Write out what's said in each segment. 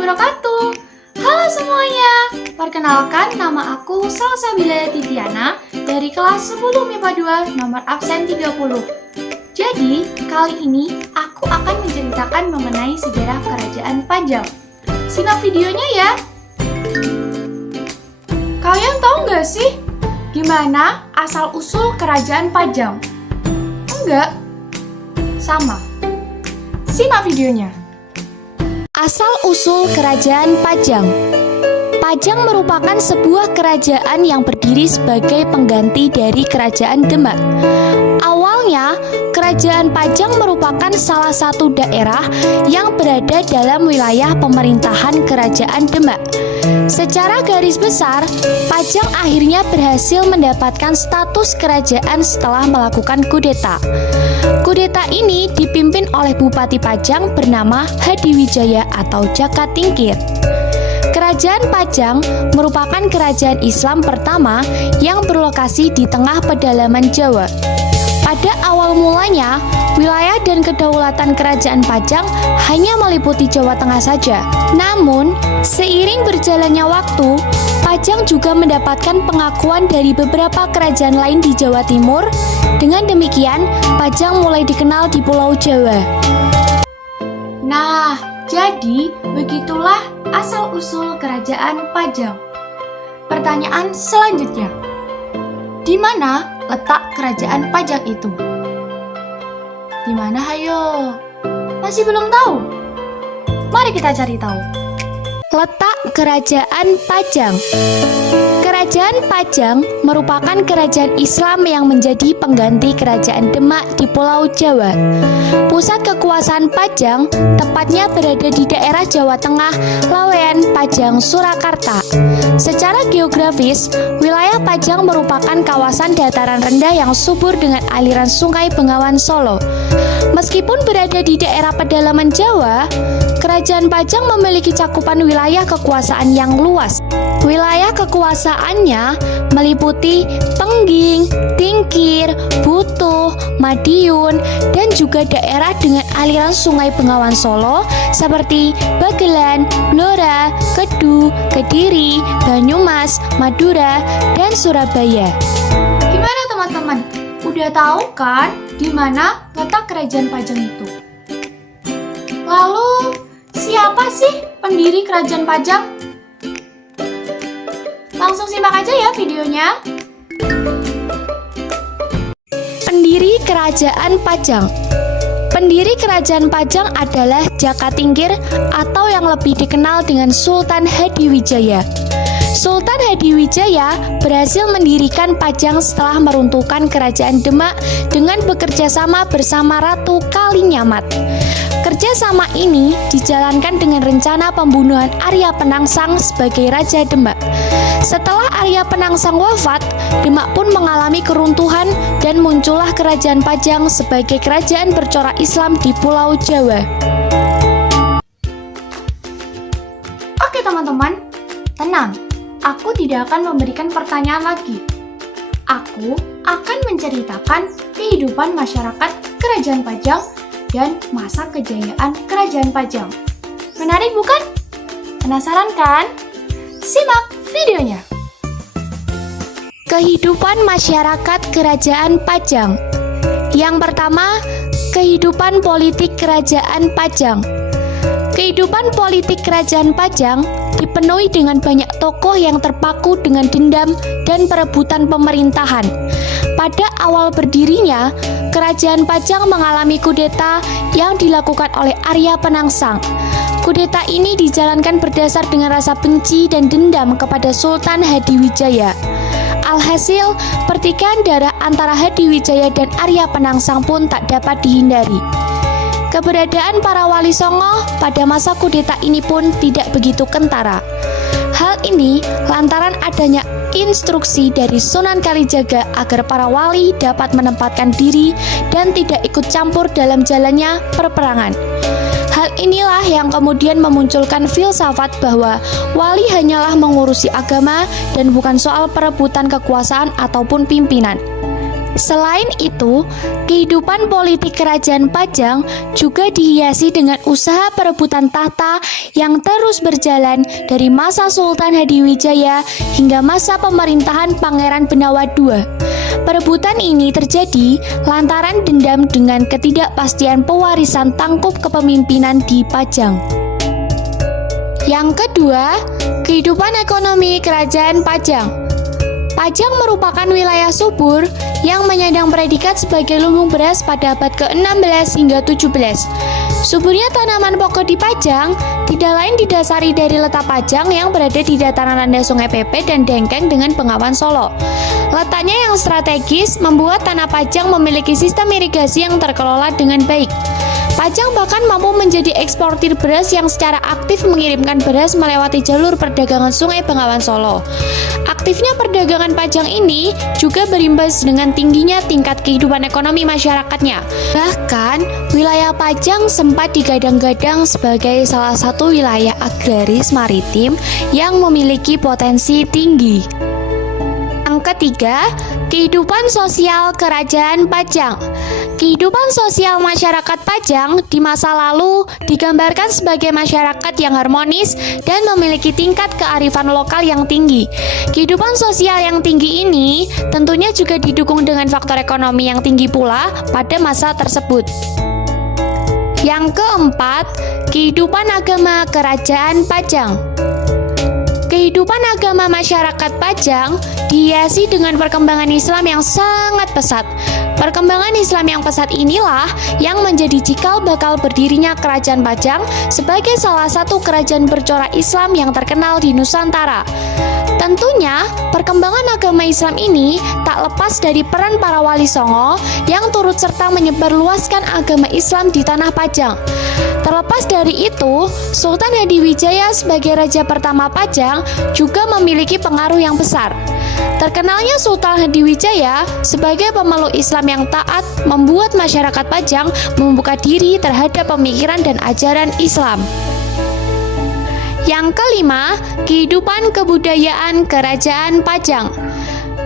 wabarakatuh. Halo semuanya, perkenalkan nama aku Salsabila Titiana dari kelas 10 MIPA 2 nomor absen 30. Jadi, kali ini aku akan menceritakan mengenai sejarah Kerajaan Pajang. Simak videonya ya. Kalian tahu nggak sih gimana asal-usul Kerajaan Pajang? Enggak? Sama. Simak videonya. Asal-usul Kerajaan Pajang. Pajang merupakan sebuah kerajaan yang berdiri sebagai pengganti dari Kerajaan Demak. Awalnya, Kerajaan Pajang merupakan salah satu daerah yang berada dalam wilayah pemerintahan Kerajaan Demak. Secara garis besar, Pajang akhirnya berhasil mendapatkan status kerajaan setelah melakukan kudeta. Kudeta ini dipimpin oleh Bupati Pajang bernama Hadiwijaya atau Jaka Tingkir. Kerajaan Pajang merupakan kerajaan Islam pertama yang berlokasi di tengah pedalaman Jawa. Pada awal mulanya, wilayah dan kedaulatan Kerajaan Pajang hanya meliputi Jawa Tengah saja. Namun, seiring berjalannya waktu, Pajang juga mendapatkan pengakuan dari beberapa kerajaan lain di Jawa Timur. Dengan demikian, Pajang mulai dikenal di Pulau Jawa. Nah, jadi begitulah asal-usul Kerajaan Pajang. Pertanyaan selanjutnya, di mana letak Kerajaan Pajang itu? Di mana, hayo? Masih belum tahu? Mari kita cari tahu. Letak Kerajaan Pajang. Kerajaan Pajang merupakan kerajaan Islam yang menjadi pengganti Kerajaan Demak di Pulau Jawa. Pusat kekuasaan Pajang tepatnya berada di daerah Jawa Tengah, Lawean, Pajang, Surakarta. Secara geografis, wilayah Pajang merupakan kawasan dataran rendah yang subur dengan aliran Sungai Bengawan Solo. Meskipun berada di daerah pedalaman Jawa, Kerajaan Pajang memiliki cakupan wilayah kekuasaan yang luas. Wilayah kekuasaannya meliputi Pengging, Tingkir, Butuh, Madiun, dan juga daerah dengan aliran Sungai Bengawan Solo seperti Bagelan, Blora, Kedu, Kediri, Banyumas, Madura, dan Surabaya. Gimana teman-teman? Udah tahu kan di mana letak Kerajaan Pajang itu? Lalu, siapa sih pendiri Kerajaan Pajang? Langsung simak aja ya videonya. Pendiri Kerajaan Pajang. Pendiri Kerajaan Pajang adalah Jaka Tingkir atau yang lebih dikenal dengan Sultan Hadiwijaya. Sultan Hadiwijaya berhasil mendirikan Pajang setelah meruntuhkan Kerajaan Demak dengan bekerja sama bersama Ratu Kalinyamat. Kerjasama ini dijalankan dengan rencana pembunuhan Arya Penangsang sebagai Raja Demak. Setelah Arya Penangsang wafat, Demak pun mengalami keruntuhan dan muncullah Kerajaan Pajang sebagai kerajaan bercorak Islam di Pulau Jawa. Oke teman-teman, tenang. Aku tidak akan memberikan pertanyaan lagi. Aku akan menceritakan kehidupan masyarakat Kerajaan Pajang dan masa kejayaan Kerajaan Pajang. Menarik bukan? Penasaran kan? Simak videonya. Kehidupan masyarakat Kerajaan Pajang. Yang pertama, kehidupan politik Kerajaan Pajang. Kehidupan politik Kerajaan Pajang dipenuhi dengan banyak tokoh yang terpaku dengan dendam dan perebutan pemerintahan. Pada awal berdirinya, Kerajaan Pajang mengalami kudeta yang dilakukan oleh Arya Penangsang. Kudeta ini dijalankan berdasar dengan rasa benci dan dendam kepada Sultan Hadiwijaya. Alhasil, pertikaian darah antara Hadiwijaya dan Arya Penangsang pun tak dapat dihindari. Keberadaan para wali Songo pada masa kudeta ini pun tidak begitu kentara. Hal ini lantaran adanya instruksi dari Sunan Kalijaga agar para wali dapat menempatkan diri dan tidak ikut campur dalam jalannya perperangan. Hal inilah yang kemudian memunculkan filsafat bahwa wali hanyalah mengurusi agama dan bukan soal perebutan kekuasaan ataupun pimpinan. Selain itu, kehidupan politik kerajaan Pajang juga dihiasi dengan usaha perebutan tahta yang terus berjalan dari masa Sultan Hadiwijaya hingga masa pemerintahan Pangeran Benawa II. Perebutan ini terjadi lantaran dendam dengan ketidakpastian pewarisan tangkup kepemimpinan di Pajang. Yang kedua, kehidupan ekonomi kerajaan Pajang. Pajang merupakan wilayah subur yang menyandang predikat sebagai lumbung beras pada abad ke-16 hingga 17. Suburnya tanaman pokok di Pajang tidak lain didasari dari letak Pajang yang berada di dataran rendah Sungai Pepe dan Dengkeng dengan Bengawan Solo. Letaknya yang strategis membuat tanah Pajang memiliki sistem irigasi yang terkelola dengan baik. Pajang bahkan mampu menjadi eksportir beras yang secara aktif mengirimkan beras melewati jalur perdagangan Sungai Bengawan Solo. Aktifnya perdagangan Pajang ini juga berimbas dengan tingginya tingkat kehidupan ekonomi masyarakatnya. Bahkan, wilayah Pajang sempat digadang-gadang sebagai salah satu wilayah agraris maritim yang memiliki potensi tinggi. Yang ketiga, kehidupan sosial kerajaan Pajang. Kehidupan sosial masyarakat Pajang di masa lalu digambarkan sebagai masyarakat yang harmonis dan memiliki tingkat kearifan lokal yang tinggi. Kehidupan sosial yang tinggi ini tentunya juga didukung dengan faktor ekonomi yang tinggi pula pada masa tersebut. Yang keempat, kehidupan agama kerajaan Pajang. Kehidupan agama masyarakat Pajang dihiasi dengan perkembangan Islam yang sangat pesat. Perkembangan Islam yang pesat inilah yang menjadi cikal bakal berdirinya Kerajaan Pajang sebagai salah satu kerajaan bercorak Islam yang terkenal di Nusantara. Tentunya, perkembangan agama Islam ini tak lepas dari peran para wali songo yang turut serta menyebarluaskan agama Islam di tanah Pajang. Terlepas dari itu, Sultan Hadiwijaya sebagai raja pertama Pajang juga memiliki pengaruh yang besar. Terkenalnya Sultan Hadiwijaya sebagai pemeluk Islam yang taat membuat masyarakat Pajang membuka diri terhadap pemikiran dan ajaran Islam. Yang kelima, kehidupan kebudayaan kerajaan Pajang.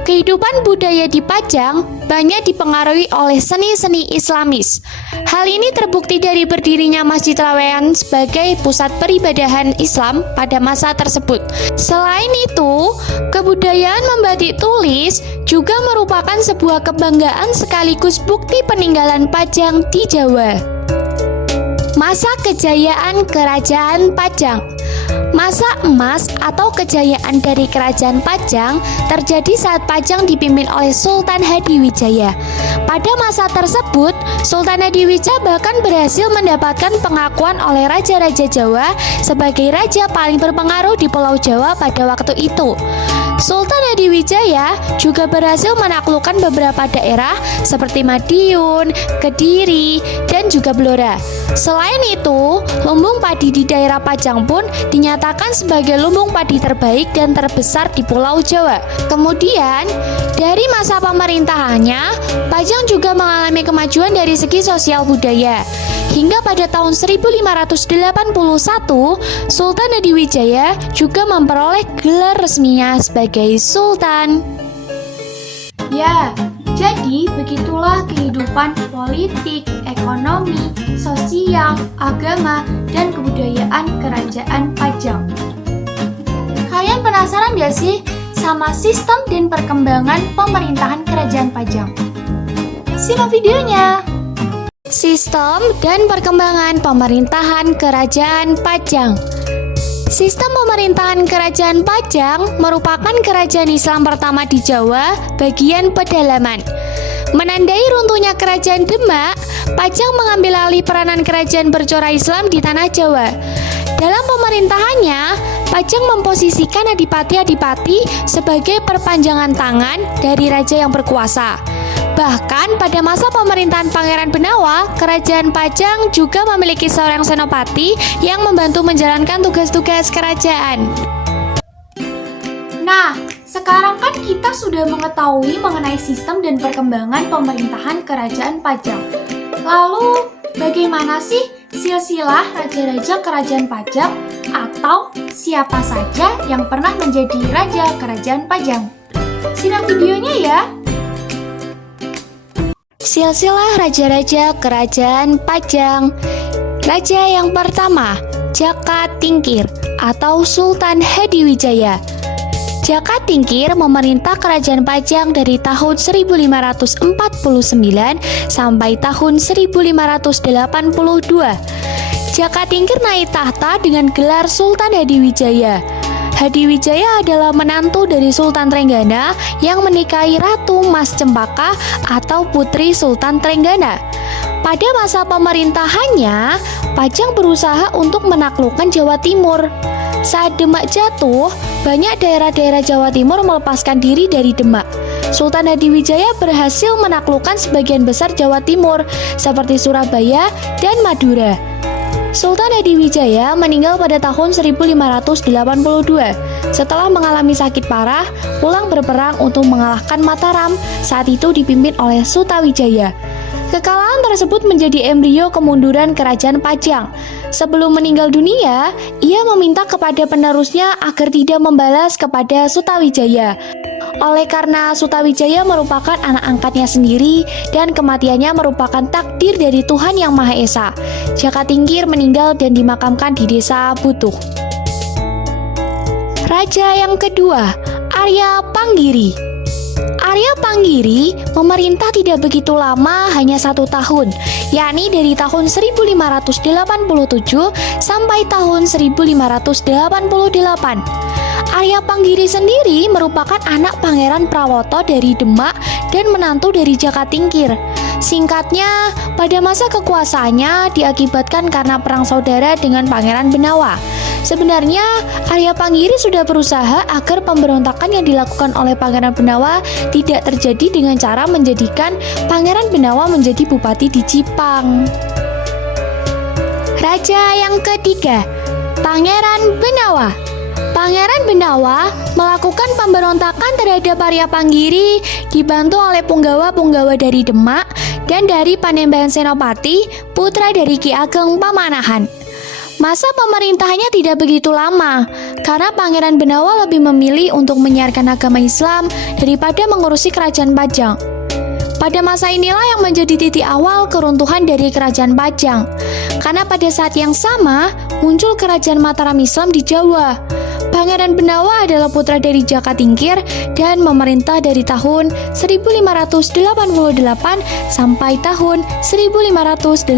Kehidupan budaya di Pajang banyak dipengaruhi oleh seni-seni Islamis. Hal ini terbukti dari berdirinya Masjid Laweyan sebagai pusat peribadahan Islam pada masa tersebut. Selain itu, kebudayaan membatik tulis juga merupakan sebuah kebanggaan sekaligus bukti peninggalan Pajang di Jawa. Masa kejayaan kerajaan Pajang. Masa emas atau kejayaan dari kerajaan Pajang terjadi saat Pajang dipimpin oleh Sultan Hadiwijaya. Pada masa tersebut, Sultan Hadiwijaya bahkan berhasil mendapatkan pengakuan oleh raja-raja Jawa sebagai raja paling berpengaruh di Pulau Jawa pada waktu itu. Sultan Hadiwijaya juga berhasil menaklukkan beberapa daerah seperti Madiun, Kediri, dan juga Blora. Selain itu, lumbung padi di daerah Pajang pun dinyatakan sebagai lumbung padi terbaik dan terbesar di Pulau Jawa. Kemudian, dari masa pemerintahannya, Pajang juga mengalami kemajuan dari segi sosial budaya. Hingga pada tahun 1581, Sultan Hadiwijaya juga memperoleh gelar resminya sebagai Sultan. Ya, jadi begitulah kehidupan politik, ekonomi, sosial, agama, dan kebudayaan kerajaan Pajang. Kalian penasaran gak sih sama sistem dan perkembangan pemerintahan kerajaan Pajang? Simak videonya! Sistem dan perkembangan pemerintahan kerajaan Pajang. Sistem pemerintahan kerajaan Pajang merupakan kerajaan Islam pertama di Jawa bagian pedalaman. Menandai runtuhnya kerajaan Demak, Pajang mengambil alih peranan kerajaan bercorak Islam di tanah Jawa. Dalam pemerintahannya, Pajang memposisikan adipati-adipati sebagai perpanjangan tangan dari raja yang berkuasa. Bahkan pada masa pemerintahan Pangeran Benawa, kerajaan Pajang juga memiliki seorang senopati yang membantu menjalankan tugas-tugas kerajaan. Nah, sekarang kan kita sudah mengetahui mengenai sistem dan perkembangan pemerintahan kerajaan Pajang. Lalu, bagaimana sih silsilah raja-raja kerajaan Pajang atau siapa saja yang pernah menjadi raja kerajaan Pajang? Simak videonya ya! Silsilah raja-raja kerajaan Pajang. Raja yang pertama, Jaka Tingkir atau Sultan Hadiwijaya. Jaka Tingkir memerintah kerajaan Pajang dari tahun 1549 sampai tahun 1582. Jaka Tingkir naik tahta dengan gelar Sultan Hadiwijaya. Hadiwijaya adalah menantu dari Sultan Trenggana yang menikahi Ratu Mas Cempaka atau putri Sultan Trenggana. Pada masa pemerintahannya, Pajang berusaha untuk menaklukkan Jawa Timur. Saat Demak jatuh, banyak daerah-daerah Jawa Timur melepaskan diri dari Demak. Sultan Hadiwijaya berhasil menaklukkan sebagian besar Jawa Timur, seperti Surabaya dan Madura. Sultan Hadiwijaya meninggal pada tahun 1582 setelah mengalami sakit parah pulang berperang untuk mengalahkan Mataram, saat itu dipimpin oleh Sutawijaya. Kekalahan tersebut menjadi embrio kemunduran kerajaan Pajang. Sebelum meninggal dunia, ia meminta kepada penerusnya agar tidak membalas kepada Sutawijaya. Oleh karena Sutawijaya merupakan anak angkatnya sendiri dan kematiannya merupakan takdir dari Tuhan Yang Maha Esa, Jaka Tingkir meninggal dan dimakamkan di desa Butuh. Raja yang kedua, Arya Panggiri. Arya Panggiri memerintah tidak begitu lama, hanya 1 tahun, yakni dari tahun 1587 sampai tahun 1588. Arya Panggiri sendiri merupakan anak Pangeran Prawoto dari Demak dan menantu dari Jaka Tingkir. Singkatnya, pada masa kekuasaannya diakibatkan karena perang saudara dengan Pangeran Benawa. Sebenarnya, Arya Panggiri sudah berusaha agar pemberontakan yang dilakukan oleh Pangeran Benawa tidak terjadi dengan cara menjadikan Pangeran Benawa menjadi bupati di Jipang. Raja yang ketiga, Pangeran Benawa. Pangeran Benawa melakukan pemberontakan terhadap Arya Panggiri dibantu oleh punggawa-punggawa dari Demak dan dari Panembahan Senopati, putra dari Ki Ageng Pamanahan. Masa pemerintahannya tidak begitu lama, karena Pangeran Benawa lebih memilih untuk menyiarkan agama Islam daripada mengurusi kerajaan Pajang. Pada masa inilah yang menjadi titik awal keruntuhan dari kerajaan Pajang, karena pada saat yang sama muncul kerajaan Mataram Islam di Jawa. Pangeran Benawa adalah putra dari Jaka Tingkir dan memerintah dari tahun 1588 sampai tahun 1589.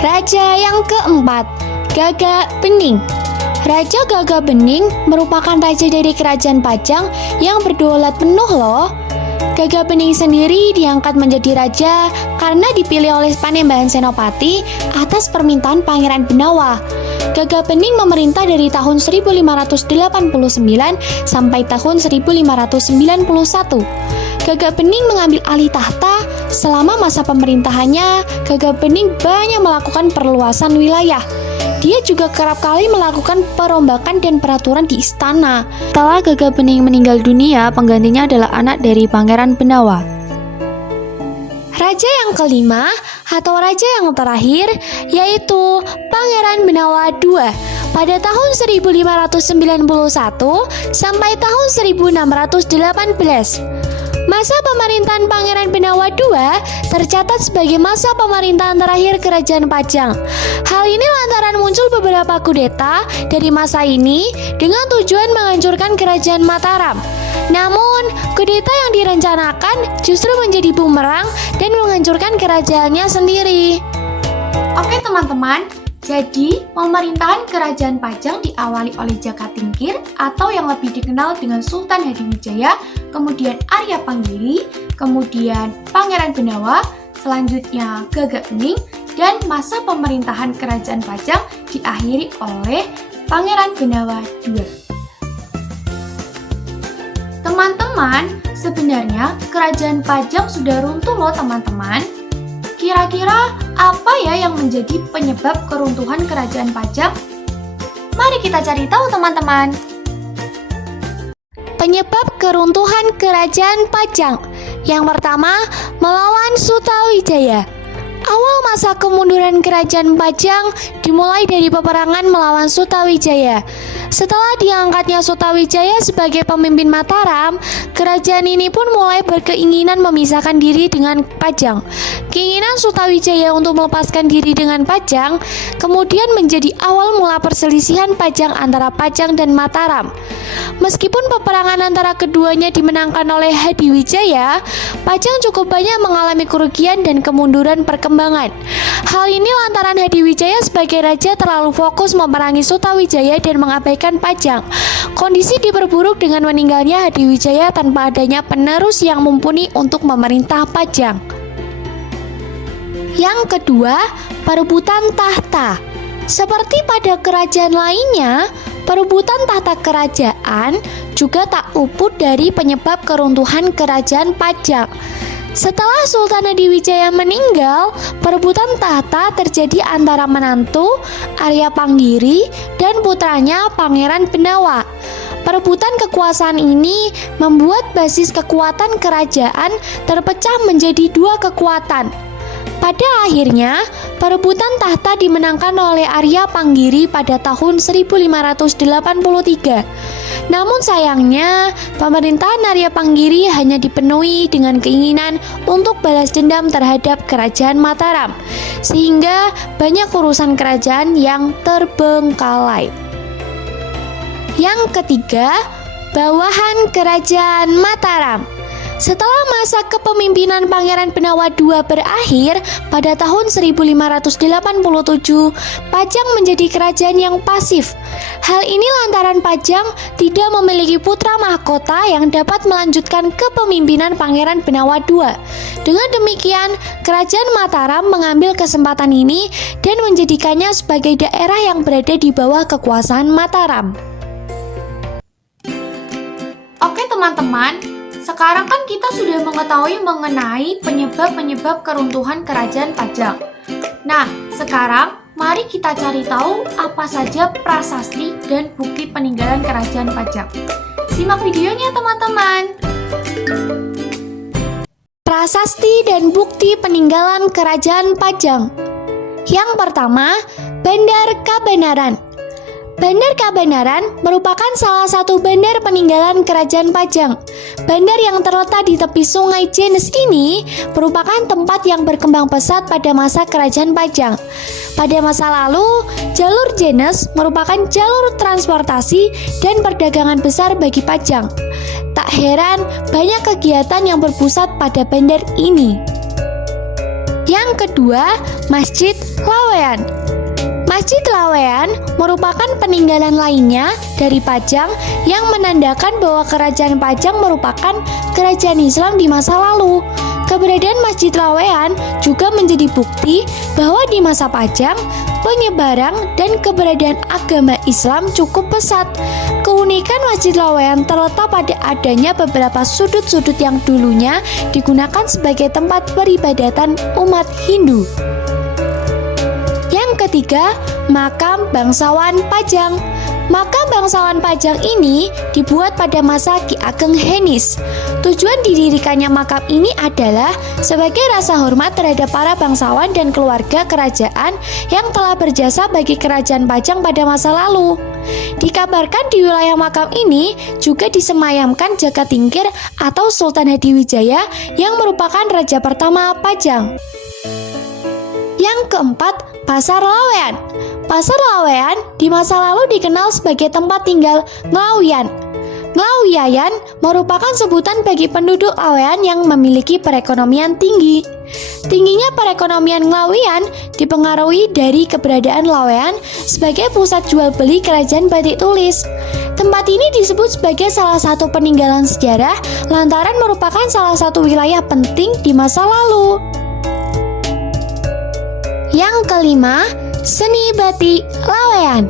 Raja yang keempat, Gagak Bening. Raja Gagak Bening merupakan raja dari kerajaan Pajang yang berdaulat penuh loh. Gagak Bening sendiri diangkat menjadi raja karena dipilih oleh Panembahan Senopati atas permintaan Pangeran Benawa. Gagak Bening memerintah dari tahun 1589 sampai tahun 1591. Gagak Bening mengambil alih tahta. Selama masa pemerintahannya, Gagak Bening banyak melakukan perluasan wilayah. Dia juga kerap kali melakukan perombakan dan peraturan di istana. Setelah Gagak Bening meninggal dunia, penggantinya adalah anak dari Pangeran Benawa. Raja yang kelima atau raja yang terakhir yaitu Pangeran Benawa II pada tahun 1591 sampai tahun 1618. Masa pemerintahan Pangeran Benawa II tercatat sebagai masa pemerintahan terakhir kerajaan Pajang. Hal ini lantaran muncul beberapa kudeta dari masa ini dengan tujuan menghancurkan kerajaan Mataram. Namun, kudeta yang direncanakan justru menjadi bumerang dan menghancurkan kerajaannya sendiri. Oke teman-teman, jadi pemerintahan kerajaan Pajang diawali oleh Jaka Tingkir atau yang lebih dikenal dengan Sultan Hadiwijaya, kemudian Arya Panggiri, kemudian Pangeran Benawa, selanjutnya Gagak Bening, dan masa pemerintahan kerajaan Pajang diakhiri oleh Pangeran Benawa II. Teman-teman, sebenarnya kerajaan Pajang sudah runtuh loh teman-teman. Kira-kira apa ya yang menjadi penyebab keruntuhan kerajaan Pajang? Mari kita cari tahu teman-teman. Penyebab keruntuhan kerajaan Pajang. Yang pertama, melawan Sutawijaya. Awal masa kemunduran Kerajaan Pajang dimulai dari peperangan melawan Sutawijaya. Setelah diangkatnya Sutawijaya sebagai pemimpin Mataram, kerajaan ini pun mulai berkeinginan memisahkan diri dengan Pajang. Keinginan Sutawijaya untuk melepaskan diri dengan Pajang kemudian menjadi awal mula perselisihan Pajang antara Pajang dan Mataram. Meskipun peperangan antara keduanya dimenangkan oleh Hadiwijaya, Pajang cukup banyak mengalami kerugian dan kemunduran perkembangan. Hal ini lantaran Hadiwijaya sebagai raja terlalu fokus memerangi Sutawijaya dan mengabaikan Pajang. Kondisi diperburuk dengan meninggalnya Hadiwijaya tanpa adanya penerus yang mumpuni untuk memerintah Pajang. Yang kedua, perebutan tahta. Seperti pada kerajaan lainnya, perebutan tahta kerajaan juga tak luput dari penyebab keruntuhan kerajaan Pajang. Setelah Sultan Hadiwijaya meninggal, perebutan tahta terjadi antara menantu Arya Panggiri dan putranya Pangeran Benawa. Perebutan kekuasaan ini membuat basis kekuatan kerajaan terpecah menjadi dua kekuatan. Pada akhirnya, perebutan tahta dimenangkan oleh Arya Panggiri pada tahun 1583. Namun sayangnya, pemerintahan Arya Panggiri hanya dipenuhi dengan keinginan untuk balas dendam terhadap kerajaan Mataram, sehingga banyak urusan kerajaan yang terbengkalai. Yang ketiga, bawahan kerajaan Mataram. Setelah masa kepemimpinan Pangeran Benawa II berakhir pada tahun 1587, Pajang menjadi kerajaan yang pasif. Hal ini lantaran Pajang tidak memiliki putra mahkota yang dapat melanjutkan kepemimpinan Pangeran Benawa II. Dengan demikian, kerajaan Mataram mengambil kesempatan ini dan menjadikannya sebagai daerah yang berada di bawah kekuasaan Mataram. Oke teman-teman, sekarang kan kita sudah mengetahui mengenai penyebab-penyebab keruntuhan kerajaan Pajang. Nah, sekarang mari kita cari tahu apa saja prasasti dan bukti peninggalan kerajaan Pajang. Simak videonya teman-teman. Prasasti dan bukti peninggalan kerajaan Pajang. Yang pertama, Bandar Kabanaran. Bandar Kabanaran merupakan salah satu bandar peninggalan kerajaan Pajang. Bandar yang terletak di tepi sungai Jenes ini merupakan tempat yang berkembang pesat pada masa kerajaan Pajang. Pada masa lalu, jalur Jenes merupakan jalur transportasi dan perdagangan besar bagi Pajang. Tak heran banyak kegiatan yang berpusat pada bandar ini. Yang kedua, Masjid Laweyan. Masjid Laweyan merupakan peninggalan lainnya dari Pajang yang menandakan bahwa kerajaan Pajang merupakan kerajaan Islam di masa lalu. Keberadaan Masjid Laweyan juga menjadi bukti bahwa di masa Pajang, penyebaran dan keberadaan agama Islam cukup pesat. Keunikan Masjid Laweyan terletak pada adanya beberapa sudut-sudut yang dulunya digunakan sebagai tempat peribadatan umat Hindu. Yang ketiga, Makam Bangsawan Pajang. Makam Bangsawan Pajang ini dibuat pada masa Ki Ageng Henis. Tujuan didirikannya makam ini adalah sebagai rasa hormat terhadap para bangsawan dan keluarga kerajaan yang telah berjasa bagi kerajaan Pajang pada masa lalu. Dikabarkan di wilayah makam ini juga disemayamkan Jaka Tingkir atau Sultan Hadiwijaya yang merupakan raja pertama Pajang. Yang keempat, Pasar Laweyan. Pasar Laweyan di masa lalu dikenal sebagai tempat tinggal Nglawiyan. Nglawiyan merupakan sebutan bagi penduduk Laweyan yang memiliki perekonomian tinggi. Tingginya perekonomian Nglawiyan dipengaruhi dari keberadaan Laweyan sebagai pusat jual beli kerajaan batik tulis. Tempat ini disebut sebagai salah satu peninggalan sejarah lantaran merupakan salah satu wilayah penting di masa lalu. Yang kelima, Seni Batik Laweyan.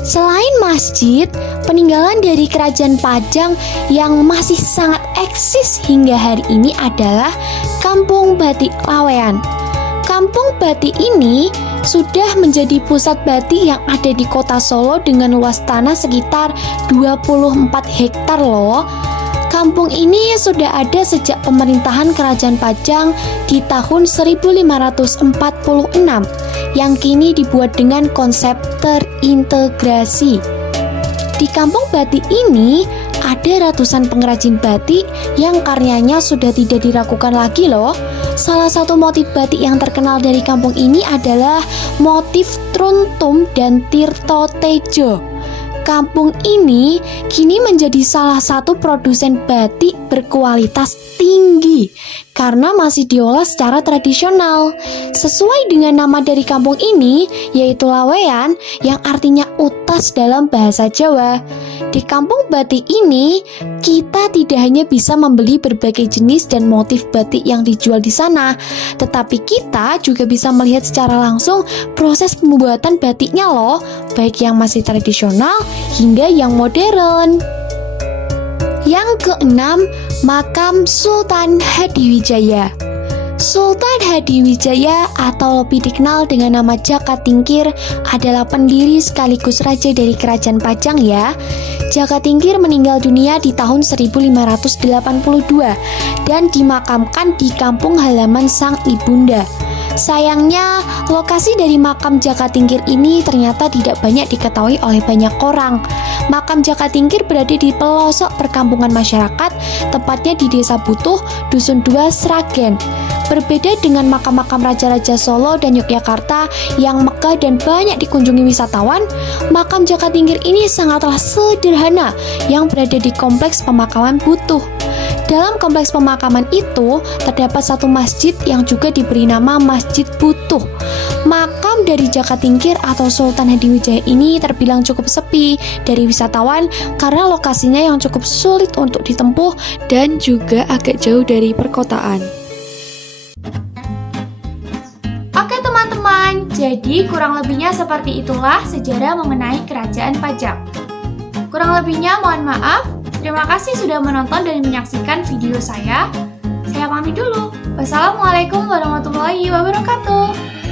Selain masjid, peninggalan dari kerajaan Pajang yang masih sangat eksis hingga hari ini adalah Kampung Batik Laweyan. Kampung Batik ini sudah menjadi pusat batik yang ada di kota Solo dengan luas tanah sekitar 24 hektar loh. Kampung ini sudah ada sejak pemerintahan Kerajaan Pajang di tahun 1546 yang kini dibuat dengan konsep terintegrasi. Di Kampung Batik ini ada ratusan pengrajin batik yang karyanya sudah tidak diragukan lagi loh. Salah satu motif batik yang terkenal dari kampung ini adalah motif Truntum dan Tirto Tejo. Kampung ini kini menjadi salah satu produsen batik berkualitas tinggi karena masih diolah secara tradisional. Sesuai dengan nama dari kampung ini, yaitu Lawean, yang artinya utas dalam bahasa Jawa. Di kampung batik ini, kita tidak hanya bisa membeli berbagai jenis dan motif batik yang dijual di sana, tetapi kita juga bisa melihat secara langsung proses pembuatan batiknya loh, baik yang masih tradisional hingga yang modern. Yang keenam, makam Sultan Hadiwijaya. Sultan Hadiwijaya atau lebih dikenal dengan nama Jaka Tingkir adalah pendiri sekaligus raja dari Kerajaan Pajang ya. Jaka Tingkir meninggal dunia di tahun 1582 dan dimakamkan di kampung halaman sang ibunda. Sayangnya, lokasi dari makam Jaka Tingkir ini ternyata tidak banyak diketahui oleh banyak orang. Makam Jaka Tingkir berada di pelosok perkampungan masyarakat, tepatnya di Desa Butuh, Dusun 2, Sragen. Berbeda dengan makam-makam raja-raja Solo dan Yogyakarta yang megah dan banyak dikunjungi wisatawan, makam Jaka Tingkir ini sangatlah sederhana yang berada di kompleks pemakaman Butuh. Dalam kompleks pemakaman itu terdapat satu masjid yang juga diberi nama Masjid Butuh. Makam dari Jaka Tingkir atau Sultan Hadiwijaya ini terbilang cukup sepi dari wisatawan karena lokasinya yang cukup sulit untuk ditempuh dan juga agak jauh dari perkotaan. Oke teman-teman, jadi kurang lebihnya seperti itulah sejarah mengenai Kerajaan Pajang. Kurang lebihnya mohon maaf. Terima kasih sudah menonton dan menyaksikan video saya. Saya pamit dulu. Wassalamualaikum warahmatullahi wabarakatuh.